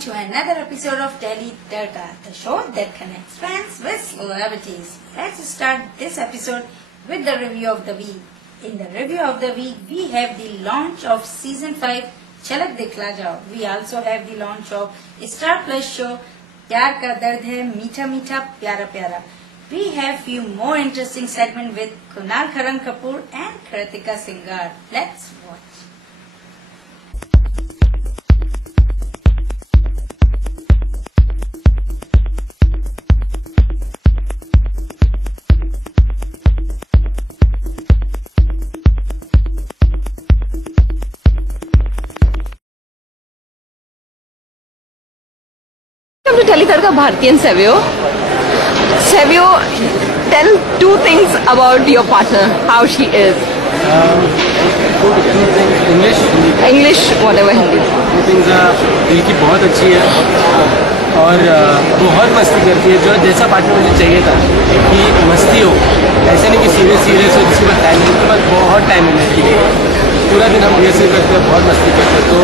to another episode of Delhi Tarka, the show that connects fans with celebrities. Let's start this episode with the review of the week. In the review of the week, we have the launch of Season 5, Chalak Dikhla Jao. We also have the launch of Star Plus show, Pyar Ka Dard Hai, Meetha Meetha, Pyara Pyara. We have few more interesting segments with Kunal Karan Kapoor and Kritika Singar. Let's watch. Welcome to Delhi Tarka Bharti and Savio. Savio, tell two things about your partner, how she is. English, whatever Hindi. Two things दिल की बहुत अच्छी है और बहुत मस्ती करती है, जो जैसा पार्टनर मुझे चाहिए था कि मस्ती हो, ऐसे नहीं कि सीरियस हो जिसके पास टाइम नहीं, उसके पास बहुत टाइम है मेरे लिए। पूरा दिन हम रिहर्सल करते हैं, बहुत मस्ती करते हैं, तो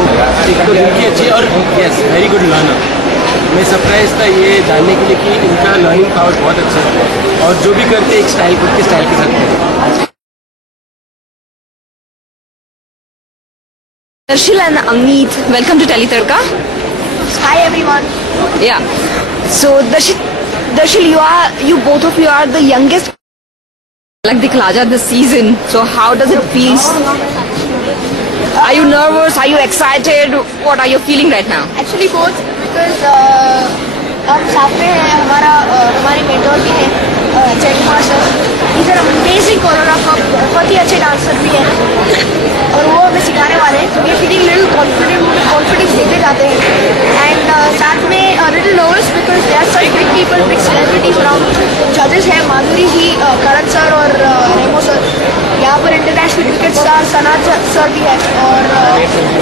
एक तो दिल की अच्छी और यस वेरी गुड लर्नर। मैं सरप्राइज था ये जानने के लिए कि इनका लर्निंग पावर बहुत अच्छा है और जो भी करते एक स्टाइल खुद के स्टाइल के साथ करते हैं। Darshil and Amit, welcome to Delhi Tarka. Hi everyone. Yeah. So Darshil, you both of you are the youngest. Like Dikhla Jao this season. So how does it feel? Are you nervous? Are you excited? What are you feeling right now? Actually both, because हम साथ में हैं, हमारे mentor भी हैं जय Kumar sir. Is an amazing choreographer, बहुत ही अच्छे डांसर भी हैं और वो हमें सिखाने वाले हैं। वी फीलिंग लिटिल कॉन्फिडेंस देते जाते हैं एंड साथ में little nervous because they are such big people, big celebrities around. जजेस हैं माधुरी जी, करण सर और रेमो सर। यहाँ पर इंटरनेशनल क्रिकेट स्टार सनात सर भी है और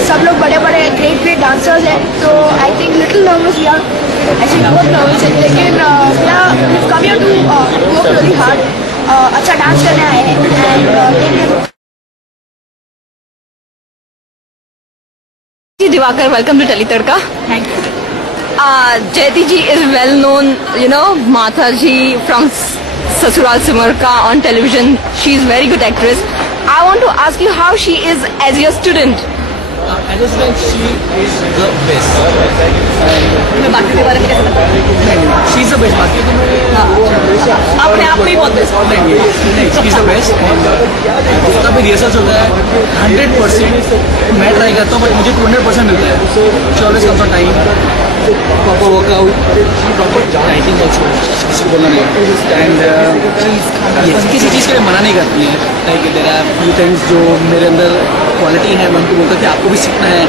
सब लोग बड़े बड़े ग्रेट डांसर्स हैं। तो I think little nervous we are, actually बहुत नर्वस है, लेकिन we come here to work really hard. अच्छा डांस करने आए हैं। Divakar, welcome to Delhi Tarka. Thank you. Jayati ji is well known, Matha ji from Sasural Simarka on television. She is very good actress. I want to ask you how she is as your student. As a student, she is the best. मैं बाकी के बारे में कैसे बताऊँ? She is the best. बाकी तो मैं अपने आप में ही बहुत बेस्ट। नहीं, she is the best. जितना भी रिहर्सल होता है 100% मैं ट्राई करता हूँ, बट मुझे 200% मिलता है। She always comes on time. Proper workout, proper writing also. किसी को बोलना नहीं एंड किसी चीज़ के लिए मना नहीं करती है। Like there are few things जो मेरे अंदर क्वालिटी है, मैं उनको बोलता कि आपको भी सीखना है,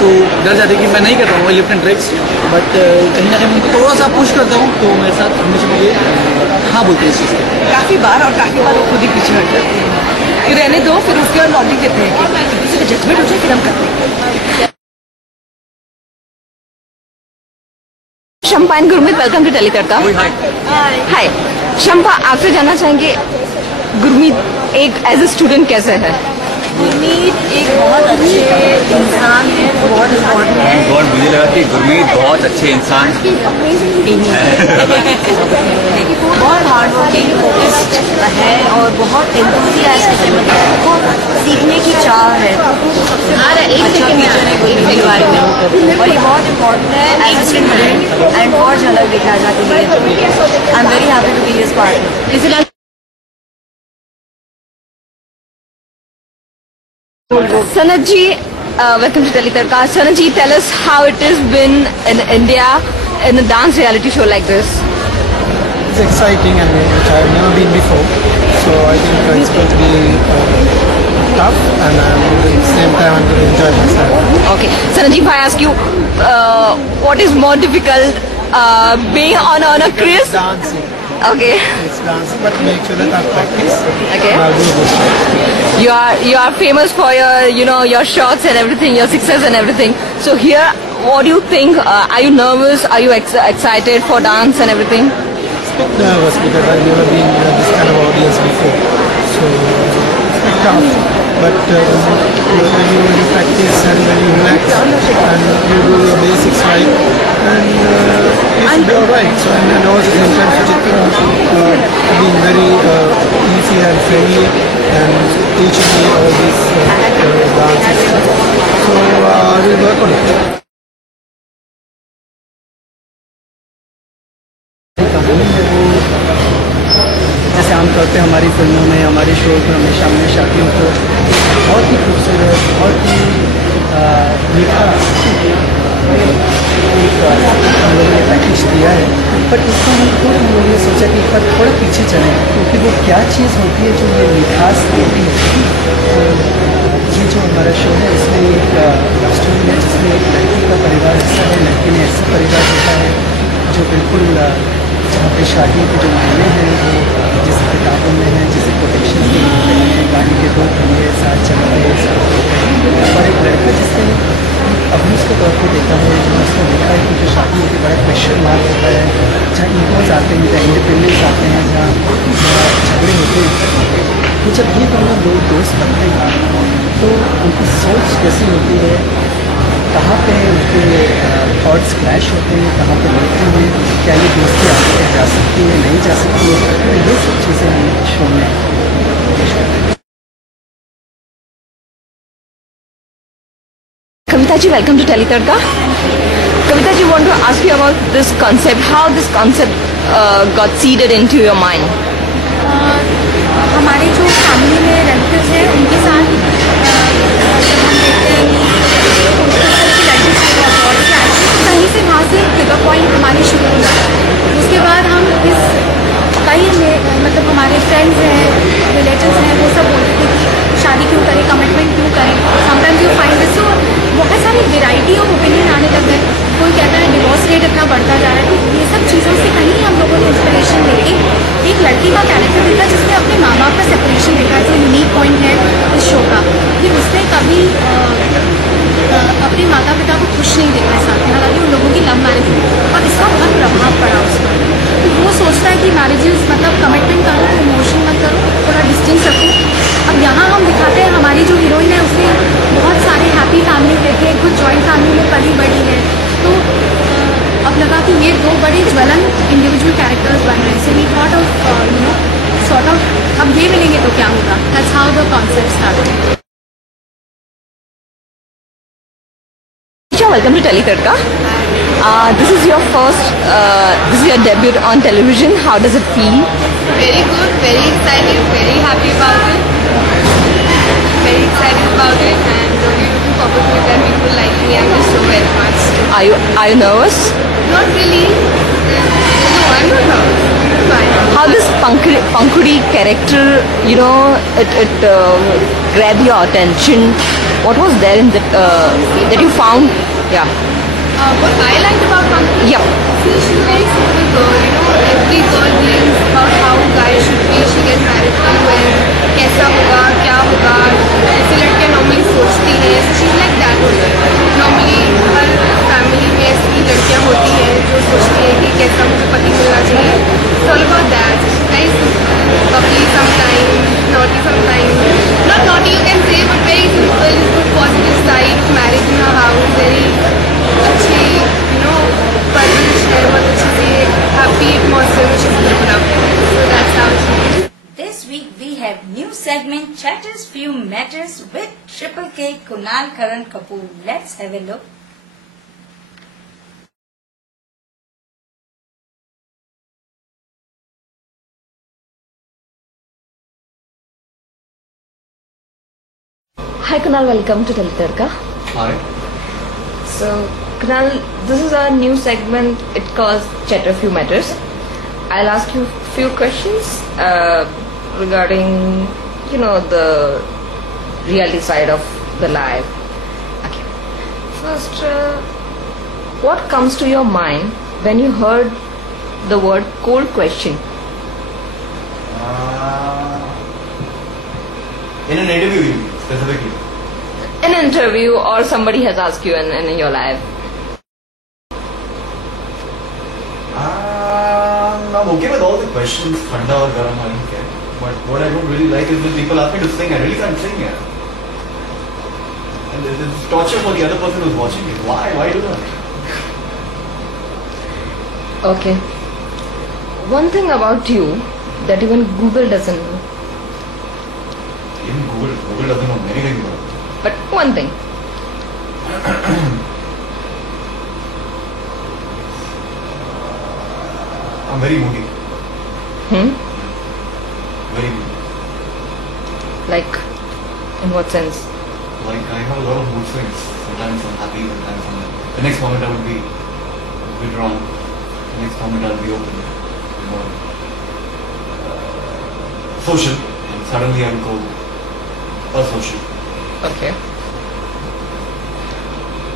तो डर जाते कि मैं नहीं कर पाऊँगा लिफ्ट एंड ट्रिक्स, बट कहीं ना कहीं उनको थोड़ा सा पुश करता हूँ, तो मेरे साथ हमेशा मुझे हाँ बोलते हैं इस चीज़ को। काफी बार वो खुद ही पीछे हट जाती है कि रहने दो, फिर उसके बाद लॉजिक देते हैं कि किसी का जजमेंट हो जाए फिर हम करते हैं। Shampa and Gurmeet, welcome to Delhi Tarka. Hi Shampa, आपसे जानना चाहेंगे गुरमीत एक एज ए स्टूडेंट कैसे है? गुरमीत एक बहुत अच्छे इंसान है, बहुत इम्पोर्टेंट है। और मुझे लगा कि गुरमीत बहुत अच्छे इंसान बहुत हार्ड वर्किंग, फोकस्ड है और बहुत एंथुसियास्टिक है, मतलब बहुत सीखने की चाह है। अच्छा टीचर है गुरमीत के बारे में और ये बहुत इम्पोर्टेंट है एज ए स्टूडेंट एंड बहुत झलक दिखा जाती है। I am very happy to be his partner. Sanat ji, welcome to Delhi Tarka. Sanat ji, tell us how it has been in India in a dance reality show like this. It's exciting and which I have never been before, so I think it's going to be tough, and at the same time I'm going to enjoy myself. Okay, Sanat ji, if I ask you, what is more difficult, being on a cruise? Dancing. Okay. It's dancing, but make sure that I practice. Okay. And I'll do good. You are famous for your shots and everything, your success and everything. So here, what do you think? Are you nervous? Are you excited for dance and everything? It's a bit nervous because I've never been in this kind of audience before, so it's a bit tough. But when you practice and when you relax and you do your basics right, So and also the same time Suchitra being very easy and friendly and teaching me all these dances. So I will work on it. कहानी है वो जैसे आमतौर पे हमारी फिल्मों में हमारे शो में हमेशा हमने शादियों को बहुत ही खूबसूरत बहुत ही मीठा एक हम लोगों ने पैकेज दिया है पर इसमें हम लोगों ने सोचा कि एक बार थोड़ा पीछे चलें क्योंकि वो क्या चीज़ होती है जो ये मिठास देती है। तो ये जो हमारा शो है इसमें एक स्टोरी है जिसमें एक लड़की का परिवार ऐसा है लड़की ने ऐसा परिवार देखा है जो बिल्कुल जहाँ पे शादी के जो मायने हैं वो जैसे किताबों में हैं जैसे प्रोटेक्शन के लिए हैं गाड़ी के दो खंभे साथ चलते हैं और एक लड़का जिसने अभ्यूज के तौर पे देखा है जहाँ उसने देखा है कि जो शादी होती है बड़ा क्वेश्चन मार्क होता है जहाँ ईगोज आते हैं जहाँ इंडिपेंडेंस आते हैं जहाँ झगड़े होते हैं। तो जब ये दोनों लोग दोस्त बनते हैं तो उनकी सोच कैसी होती है कहाँ पे उनके थॉट्स क्लैश होते हैं कहाँ पे मिलते हैं क्या ये दोस्ती आगे जा सकती है नहीं जा सकती है तो ये सब चीज़ें हम शो में पेश करते हैं। Kavita ji, welcome to Teletadka. Kavita ji, want to ask you about this concept. How this concept got seeded into your mind? हमारे जो फैमिली में रिलेटिव्स हैं उनके साथ जब हम देखते हैं कि कहीं से वहाँ से पिकअप पॉइंट हमारी शुरू हुआ उसके बाद हम इस कई मतलब हमारे फ्रेंड्स हैं रिलेटिव्स हैं वो सब बोलते थे कि शादी क्यों करें कमिटमेंट क्यों करें समटाइम्स यू फाइंड दिस तो बहुत सारी वेराइटी ऑफ ओपिनियन आने लग गए कोई कहता है डिवोर्स रेट इतना बढ़ता जा रहा है तो ये सब चीज़ों से कहीं हम लोगों ने इंस्पिरेशन लेके एक लड़की का कैरेक्टर देखा जिसने अपने माँ बाप का सेपरेशन देखा जो यूनिक पॉइंट है इस शो का कि उसने कभी अपने माता पिता को खुश नहीं देखा साथ में हालांकि उन लोगों की लव मैरिज और इसका बहुत प्रभाव पड़ा उस पर तो वो सोचता है कि मैरिजेस मतलब कमिटमेंट करो तो इमोशन मत करो थोड़ा डिस्टेंस रखो। अब यहाँ हम दिखाते हैं हमारी जो हीरोइन है उसने बहुत सारे हैप्पी फैमिली देखे कुछ जॉइंट फैमिली में पली बड़ी है तो अब लगा कि ये दो बड़े ज्वलंत इंडिविजुअल कैरेक्टर्स बन रहे हैं so we thought of sort of अब ये मिलेंगे तो क्या होगा that's how the concept started. Welcome to Teletadka. This is your this is your debut on television. How does it feel? Very good, very excited, very happy about it. Very excited about it and really looking forward to it that people like me and this so very much. Are you nervous? Not really. No, I'm not nervous. Fine. How this Pankudi character, you know, it grabbed your attention? What was there in that you found? Yeah. What I liked about Pankudi? Yeah. See, she's a very simple girl. You know, every girl dreams about how a guy should be. She gets married to when कैसा होगा, क्या होगा, ऐसे लड़कियाँ normally सोचती हैं. So she's like that only. Normally her family में ऐसी लड़कियाँ होती हैं जो सोचती हैं कि कैसा मुझे पति मिलना चाहिए. It's all about that. Very simple, bubbly sometimes, naughty sometimes. Not naughty you can say, but very simple, good positive side. Married in her house, very अच्छी, you know, परवरिश है, बहुत अच्छी सी happy atmosphere में she's grown up. So that's how she is. This week we have new segment Chatters Few Matters with Triple K Kunal Karan Kapoor. Let's have a look. Hi Kunal, welcome to Teletadka. Hi. So Kunal, this is our new segment. It calls Chatter Few Matters. I'll ask you a few questions regarding, you know, the reality side of the life. Okay. First, what comes to your mind when you heard the word cold question? In an interview, specifically. In an interview or somebody has asked you in your life? I'm okay with all the questions, Thanda or Garam, I don't care. But what I don't really like is when people ask me to sing. I really can't sing, yeah. And it's torture for the other person who's watching it. Why? Why do that? Okay. One thing about you that even Google doesn't know. Even Google doesn't know anything about it. But one thing. I'm very moody. Hmm? Very moody. Like, in what sense? Like I have a lot of mood swings. Sometimes I'm happy, sometimes I'm the next moment I would be withdrawn. The next moment I'll be open, more social, and suddenly I'll go asocial. Okay.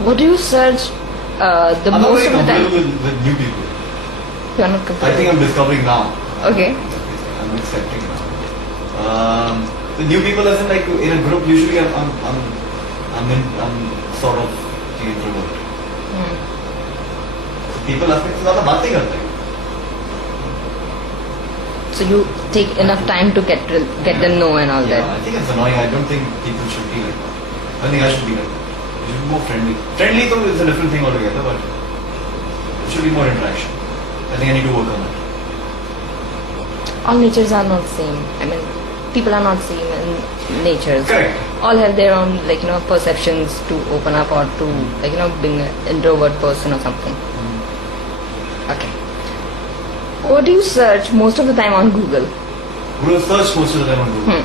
What do you search the I'm not most very of the time? comfortable with new people. You are not I comfortable. think I'm discovering now. Okay. I'm accepting now. The new people, as in like in a group, usually I'm sort of the introvert. So people ask me, it's not a bad thing, I think. So you take enough time to get them know and all Yeah, that. I think it's annoying. I don't think people should be like that. I think I should be like that. You should be more friendly. Friendly though is a different thing altogether, but it should be more interaction. I think I need to work on it. All natures are not same. I mean, people are not same in natures. Correct. All have their own perceptions to open up or to being an introvert person or something. Okay. What do you search most of the time on Google? Google search most of the time on Google.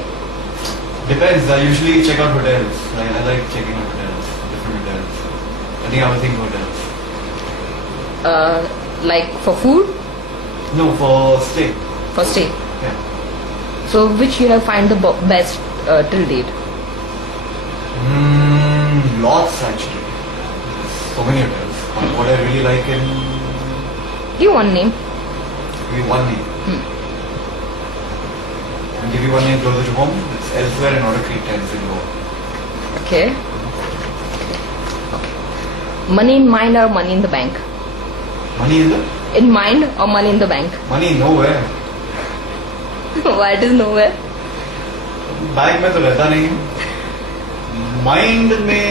Depends. I usually check out hotels. I like checking out hotels, different hotels. I think I will think hotels. Like for food? No, for stay. For stay. Yeah. So which you have find the best till date? Lots actually. So many hotels. But what I really like in Give one name. give you one name. I'll give you one name closer to home. It's elsewhere in Order Creek Times in Goa. Okay. Money in mind or money in the bank? Money in the In mind or money in the bank? money nowhere. Why it is nowhere? Bank में तो रहता नहीं है. Mind में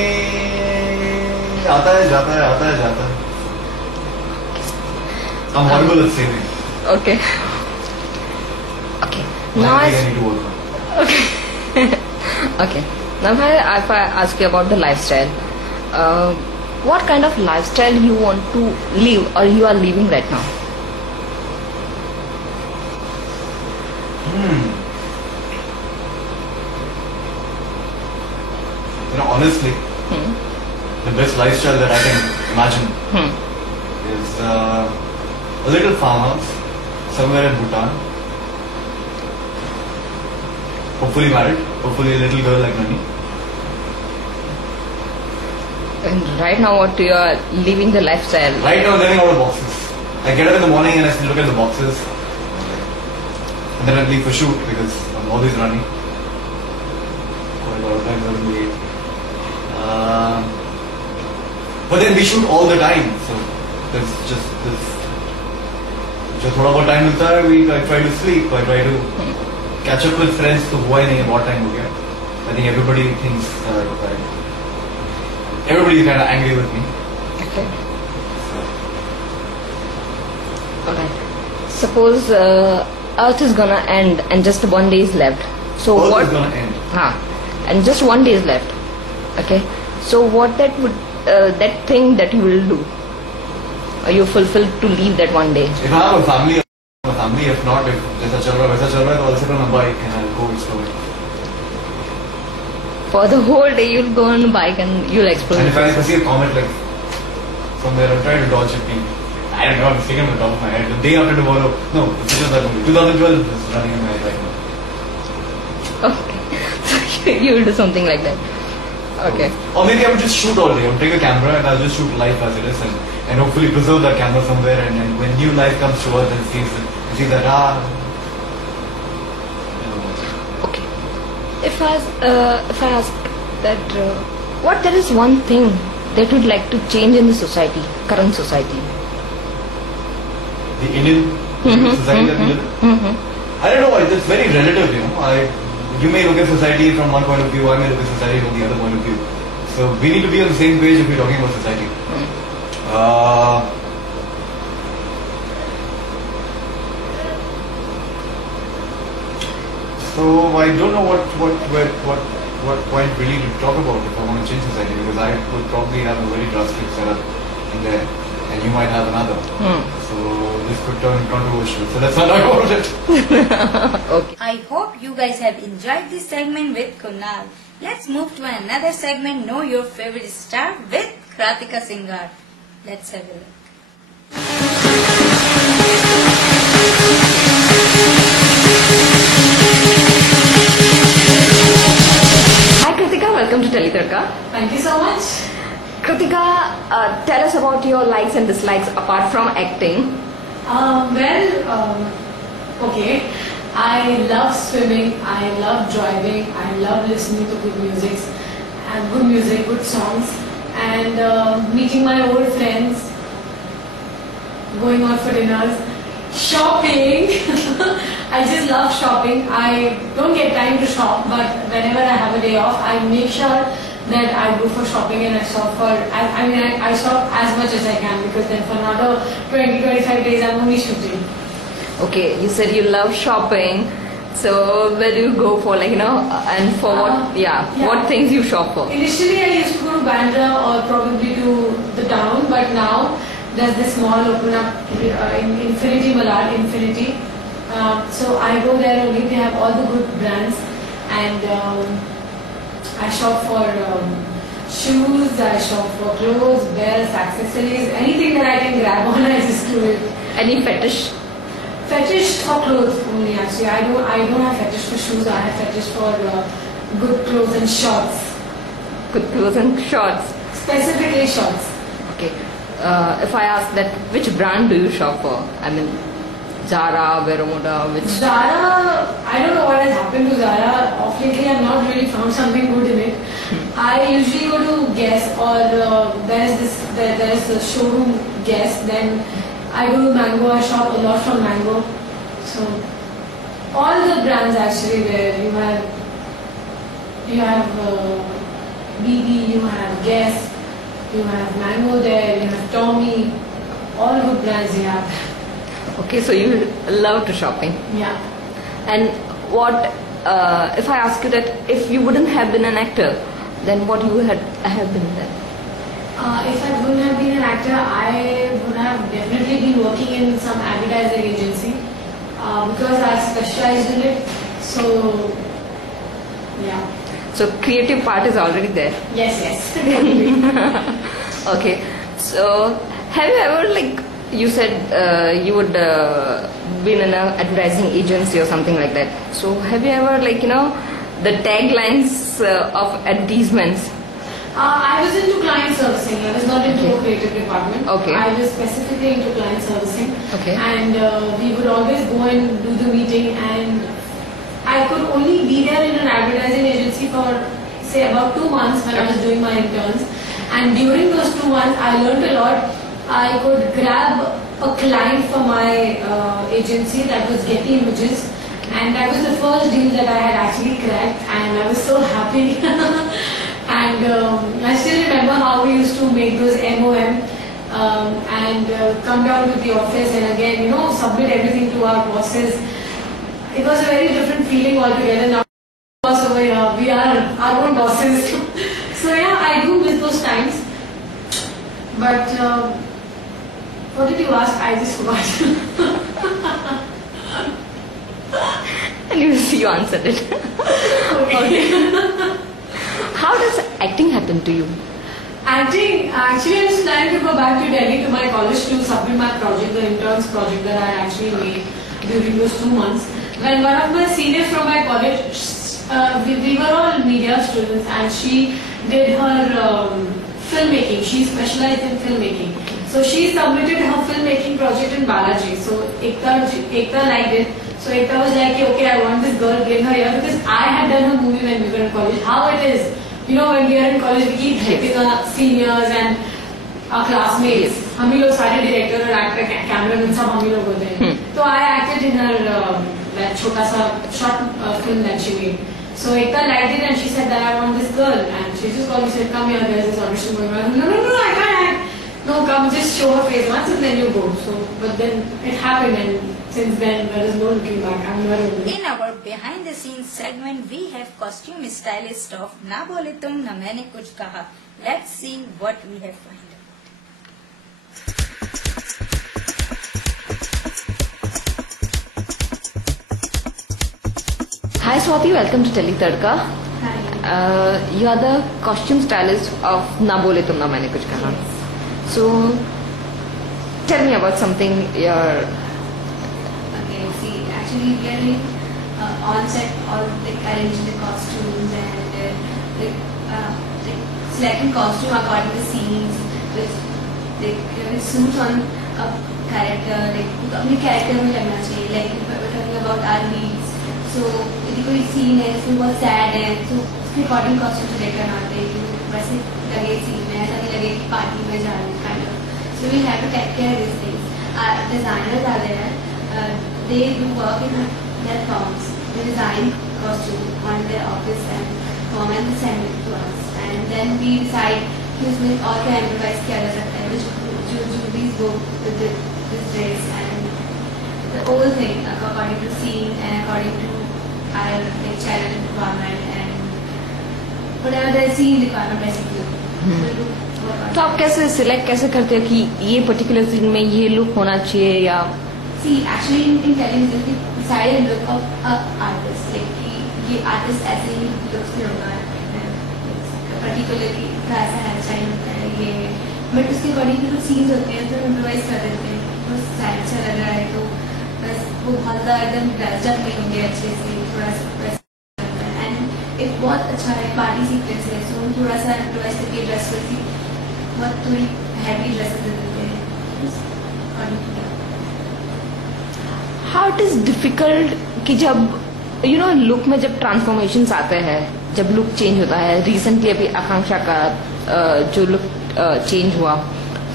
आता है जाता है आता है जाता है. I'm horrible at saving. Okay. Okay. Now I I think I need to work on it. okay. Now if I ask you about the lifestyle, what kind of lifestyle you want to live or you are living right now? Honestly, the best lifestyle that I can imagine is a little farmhouse somewhere in Bhutan. Hopefully married, hopefully a little girl like Nani. And right now what you are living the lifestyle? Right now I'm living out of boxes. I get up in the morning and I still look at the boxes. And then I leave for shoot because I'm always running. Quite a lot of times I'm late. But then we shoot all the time, so there's just this. जो थोड़ा बहुत time मिलता है, I try to sleep. I try to catch up with friends. तो हुआ ही नहीं है, बहुत टाइम हो गया. I think everybody thinks everybody is kind of angry with me. Okay. Alright. Suppose Earth is gonna end and just 1 day is left. So Earth what? is gonna end. And just 1 day is left. Okay. So what that thing that you will do? Are you fulfilled to leave that 1 day? If I have a family, if not, if जैसा चल रहा है वैसा चल रहा है, तो I'll sit on a bike and I'll go explore. For the whole day you'll go on a bike and you'll explore. And if I see a comet like somewhere, I'll try to dodge it. I don't know, I'm sticking on the top of my head. The day after tomorrow, no, the future that movie. 2012 is running in my head right now. Okay. So you will do something like that. Okay. Or maybe I would just shoot all day. I would take a camera and I'll just shoot life as it is and hopefully preserve that camera somewhere and when new life comes to earth and sees that, Okay. If I ask that what there is one thing that you'd like to change in the society, current society? The Indian society that we live in? I don't know, it's very relative, you may look at society from one point of view, I may look at society from the other point of view. So we need to be on the same page if we're talking about society. So I don't know what point really to talk about if I want to change society, because I could probably have a very drastic setup in there and you might have another. So this could turn controversial. So let's not talk about it. I hope you guys have enjoyed this segment with Kunal. Let's move to another segment, Know Your Favorite Star with Kratika Singar. Let's have a look. Hi Kritika, welcome to Teletarka. Thank you so much. Kritika, tell us about your likes and dislikes apart from acting. Okay. I love swimming, I love driving, I love listening to good music, good songs, and meeting my old friends, going out for dinners, shopping. I just love shopping. I don't get time to shop, but whenever I have a day off, I make sure that I go for shopping and I shop for, I shop as much as I can, because then for another 20-25 days I'm only shooting. Okay, you said you love shopping. So where do you go for, like, and for what? Yeah, what things you shop for? Initially, I used to go to Bandra or probably to the town, but now there's this mall open up in Infinity Malad, Infinity. So I go there only. They have all the good brands, and I shop for shoes. I shop for clothes, belts, accessories, anything that I can grab on. I just do it. Any fetish? Fetish for clothes only, actually. I don't have fetish for shoes. I have fetish for good clothes and shorts. Good clothes and shorts. Specifically shorts. Okay. If I ask that, which brand do you shop for? I mean, Zara, Veromoda, which? Zara, I don't know what has happened to Zara. Of lately, I've not really found something good in it. I usually go to Guess, or there is the showroom Guess. Then I go to Mango. I shop a lot from Mango. So all the brands actually there. You have BB. You have Guess. You have Mango there. You have Tommy. All good brands you have. Okay, so you love to shopping. Yeah. And what, if I ask you that if you wouldn't have been an actor, then what you would have been then? If I wouldn't have been an actor, I would have definitely been working in some advertising agency because I specialized in it. So, yeah. So creative part is already there. Yes. Okay. So have you ever, you said you would been in an advertising agency or something like that. So have you ever, the taglines of advertisements? I was into client servicing. I was not into a creative department. Okay. I was specifically into client servicing. Okay. And we would always go and do the meeting, and I could only be there in an advertising agency for, say, about 2 months when I was doing my interns. And during those 2 months, I learned a lot. I could grab a client for my agency, that was Getty Images, and that was the first deal that I had actually cracked, and I was so happy. And I still remember how we used to make those MOM and come down to the office and again, submit everything to our bosses. It was a very different feeling altogether. Now, boss over here, we are our own bosses. So yeah, I do miss those times. But what did you ask? I just forgot. And you answered it. Okay. How does acting happen to you? Acting, actually I was planning to go back to Delhi to my college to submit my project, the interns project that I actually made during those 2 months. When one of my seniors from my college, we were all media students, and she did her filmmaking. She specialized in filmmaking. So she submitted her filmmaking project in Balaji. So Ekta liked it. So Ekta was like, okay, I want this girl, bring her here, because I had done her movie when we were in college. How it is, when we are in college, we keep helping our seniors and our classmates. हम ही लोग सारे director और actor, cameraman सब हम ही लोग होते हैं. So I acted in her that छोटा सा short film that she made. So Ekta liked it and she said that I want this girl, and she just called me and said, come here, there's this audition going on. No, I can't act. No, come, just show a phase once and then you go. So, but then it happened, and since then there is no looking back. I'm never really. In our behind the scenes segment, we have costume stylist of Na Bole Tum Na Maine Kuch Kaha. Let's see what we have found. Hi Swati, welcome to Tele Tadka. Hi. You are the costume stylist of Na Bole Tum Na Maine Kuch Kaha. So, tell me about something you're... Okay, see, actually we are doing on set all like arranging the costumes and selecting costume according to the scenes with suits on a character, like अपने character में लगना चाहिए. Like we're talking about our leads. So यदि कोई scene है इसमें बहुत sad है, तो उसके according costume select करना होता है कि वैसे लगे scene में, ऐसा नहीं लगे कि party में जा रहे हैं kind of. So we have to take care of these things. Our designers are there. They do work in their firms. They design costume on their office and firm and they send it to us. And then we decide कि उसमें और क्या improvise किया जा सकता है, which jewelries go with this dress and the whole thing according to scene and according to our like challenge requirement and whatever the scene requirement basically. So we do work on तो आप कैसे select कैसे करते हैं कि ये particular scene में ये लुक होना चाहिए या See, actually in television we decided look of artist, like कि ये artist ऐसे ही looks में होगा, particularly का ऐसा hairstyle होता है ये, but उसके according to जो scenes होते हैं तो improvise कर देते हैं, तो अच्छा लग रहा है तो बस वो बहुत ज़्यादा एकदम dressed up नहीं होंगे अच्छे से, थोड़ा सा वैसा लगता है, and एक बहुत अच्छा है party sequence है, so हम थोड़ा सा improvise करके dress करके बहुत थोड़ी heavy dresses दे देते हैं, according to that. How it is difficult कि जब यू नो लुक में जब ट्रांसफॉर्मेशंस आते हैं, जब लुक चेंज होता है, रिसेंटली अभी आकांक्षा का जो लुक चेंज हुआ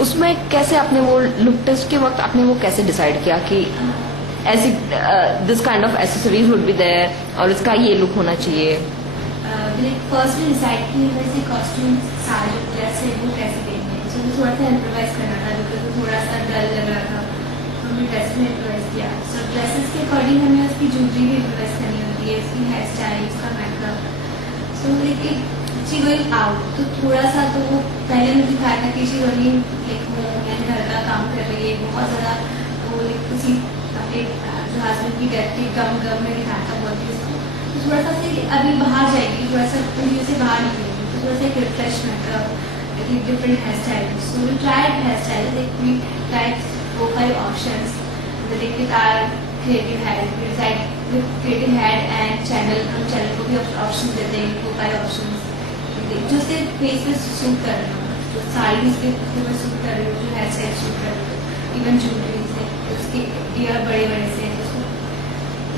उसमें कैसे आपने वो लुक टेस्ट के वक्त आपने वो कैसे डिसाइड किया कि ऐसी this kind of accessories would be there और इसका ये लुक होना चाहिए? फर्स्ट डिसाइड की वैसे कॉस्ट्यूम सारे जो ड्रेस है वो कैसे देंगे, सो मुझे थोड़ा सा इम्प्रोवाइज करना था बिकॉज वो थोड़ा सा डल लग रहा था, तो हमने ड्रेस में इम्प्रोवाइज किया. सो ड्रेसेस के अकॉर्डिंग हमें उसकी ज्वेलरी भी इम्प्रोवाइज करनी होती है, उसकी हेयर स्टाइल, उसका मेकअप. सो एक शी गोइंग आउट तो थोड़ा सा तो वो पहले मुझे दिखाया था कि she going like home and घर का काम कर रही है बहुत ज़्यादा, वो लाइक उसी अपने जो हस्बैंड की डेथ के गम में दिखाया था बहुत ही उसको, तो थोड़ा सा से अभी बाहर जाएगी, थोड़ा सा उंगलियों से बाहर निकलेगी, तो थोड़ा सा एक रिफ्रेश मेकअप, एक different hair style. So we tried hair style, like we tried 4-5 options with our creative head. We decide with creative head and channel, हम channel को भी ऑप्शन देते हैं, 4-5 ऑप्शंस जो उसके फेस पे सूट कर रहे हो, जो साड़ी उसके ऊपर सूट कर रहे हो, जो हेयर स्टाइल सूट कर रहे हो, इवन ज्वेलरी से उसके ईयर बड़े बड़े से उसको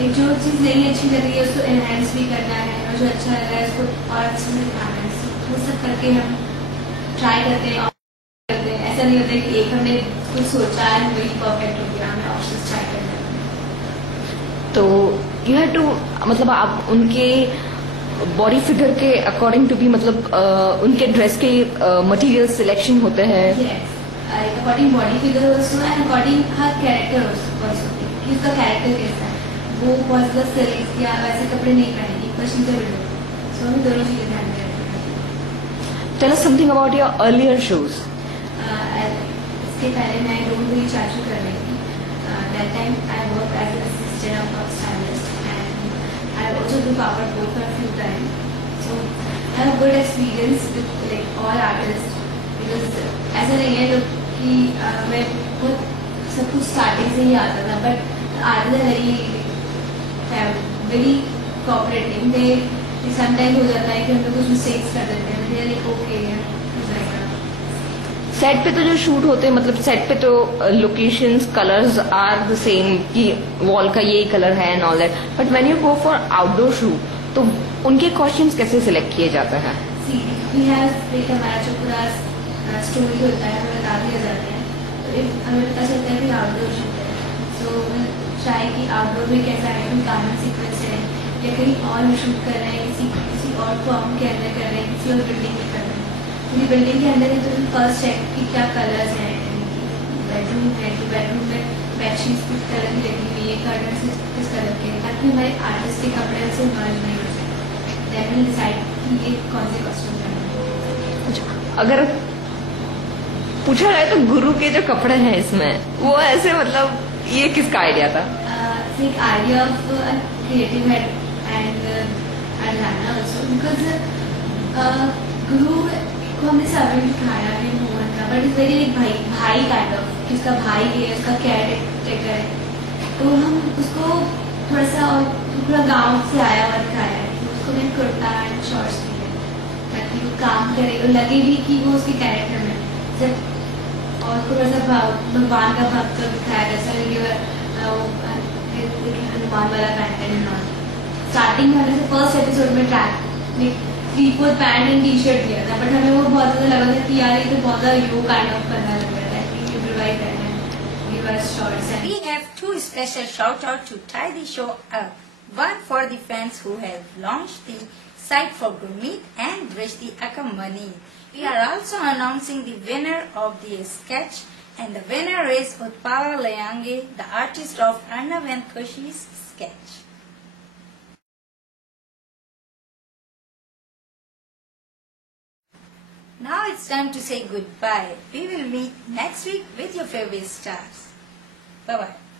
एक जो चीज़ नहीं अच्छी लग रही है उसको एनहेंस भी करना है और जो अच्छा लग रहा है उसको और अच्छे से दिखाना है. वो सब करके हम ट्राई करते हैं और करते हैं. ऐसा नहीं होता है कि एक हमने कुछ सोचा है वही परफेक्ट हो गया, हमें ऑप्शन ट्राई करना है. तो यू हैव टू मतलब आप उनके बॉडी फिगर के अकॉर्डिंग टू भी मतलब उनके ड्रेस के मटेरियल सिलेक्शन होते हैं. According body figure also and according her character also कि उसका कैरेक्टर कैसा है, वो बहुत ज़्यादा सिल्क या वैसे कपड़े नहीं पहनेगी, क्वेश्चन का वीडियो, सो हमें दोनों चीज़ें ध्यान में रखना है. Tell us something about your earlier shows. इसके पहले मैं डोंगरी चाचू कर रही थी. That time I work as an assistant of stylist and I also do power both for few time. So I have good experience with like all artist because ऐसा नहीं है लोग कि मैं खुद सब कुछ स्टार्टिंग से ही आता था, but artist very cooperating. They sometime हो जाता है कि हम लोग कुछ मिस्टेक्स कर देते हैं, दे लाइक ओके सेट पे तो जो शूट होते हैं मतलब सेट पे तो locations colours are the same कि वॉल का यही कलर है and all that, but when you go for outdoor shoot तो उनके कॉस्ट्यूम्स कैसे सिलेक्ट किए जाते हैं? हमारा जो पूरा स्टोरी होता है हमें बता दिया जाता है, तो हमें पता चलता है कि आउटडोर शूट है. सो ट्राई कि आउटडोर में कैसा है, कोई गाना सीक्वेंस है या कहीं और हम शूट कर रहे हैं, किसी और फॉर्म के अंदर कर रहे हैं, किसी और बिल्डिंग में कर रहे हैं. क्योंकि बिल्डिंग के अंदर है तो फर्स्ट चेक कि क्या कलर्स हैं, बेडरूम है तो बेडरूम में बेडशीट्स किस तरह की लगी हुई है, कर्टन्स किस तरह के हैं, ताकि हमारे आर्टिस्ट के कपड़े से मर्ज नहीं हो सके। देन विल डिसाइड कि ये कौन से कॉस्ट्यूम पहनना। अगर पूछा जाए तो गुरु के जो कपड़े हैं इसमें, वो ऐसे मतलब ये किसका आइडिया था? It's like idea of a creative head and a designer also, because Guru को हमने सर्वे दिखाया है मोहन का, बट इज वेरी लाइक भाई काइंड ऑफ, जिसका भाई है, उसका कैरेक्टर है, तो हम उसको थोड़ा सा और पूरा गांव से आया हुआ दिखाया है। तो उसको मैंने कुर्ता एंड शॉर्ट्स दिए ताकि वो काम करे और लगे भी कि वो उसके कैरेक्टर में जब, और उसको थोड़ा सा भगवान का भक्त दिखाया, जैसा हनुमान वाला पैंट एंड स्टार्टिंग में हमने फर्स्ट एपिसोड में track 3/4 pant and T shirt दिया था, बट हमें वो बहुत ज्यादा लगा था कि यार ये तो बहुत ज्यादा यो काइंड ऑफ करना लग रहा है, improvise that and give us shorts. We have two special shout out to tie the show up. One for the fans who have launched the site for Gurmeet and Drishti Akamani. We are also announcing the winner of the sketch, and the winner is Utpala Layange, the artist of Arnav and Khushi's sketch. Now it's time to say goodbye. We will meet next week with your favorite stars. Bye-bye.